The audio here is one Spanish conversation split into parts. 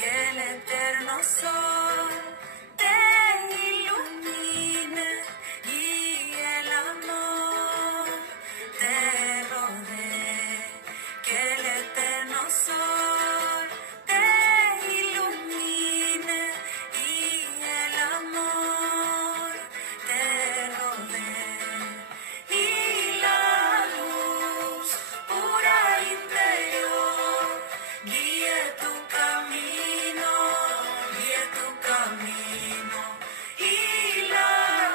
que el eterno sol te ilumine y el amor te rodee, que el eterno sol te ilumine y el amor te rodee y la luz pura interior guíe tu camino y la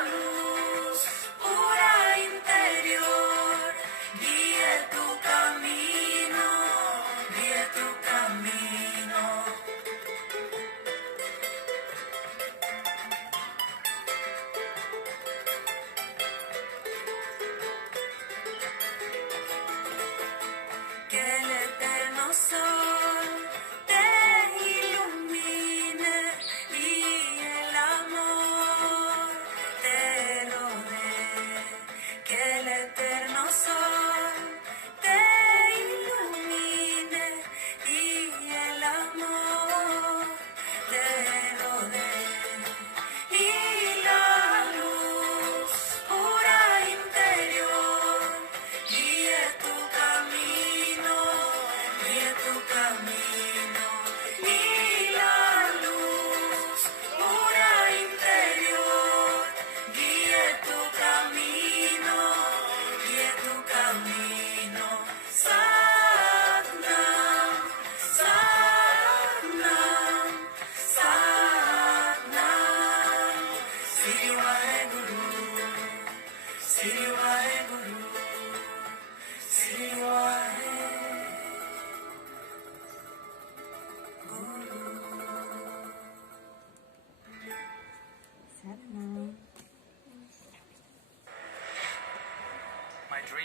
luz pura interior guíe tu camino, guíe tu camino. Que el eterno sol te ilumine y el amor te rodee, que el eterno sol te ilumine y el amor te rodee y la luz pura interior guíe tu camino y la luz pura interior guíe tu camino, guíe tu camino. Satnam, Satnam, Satnam, Sri Vaheguru, Sri Vaheguru, Sri Vaheguru. My dream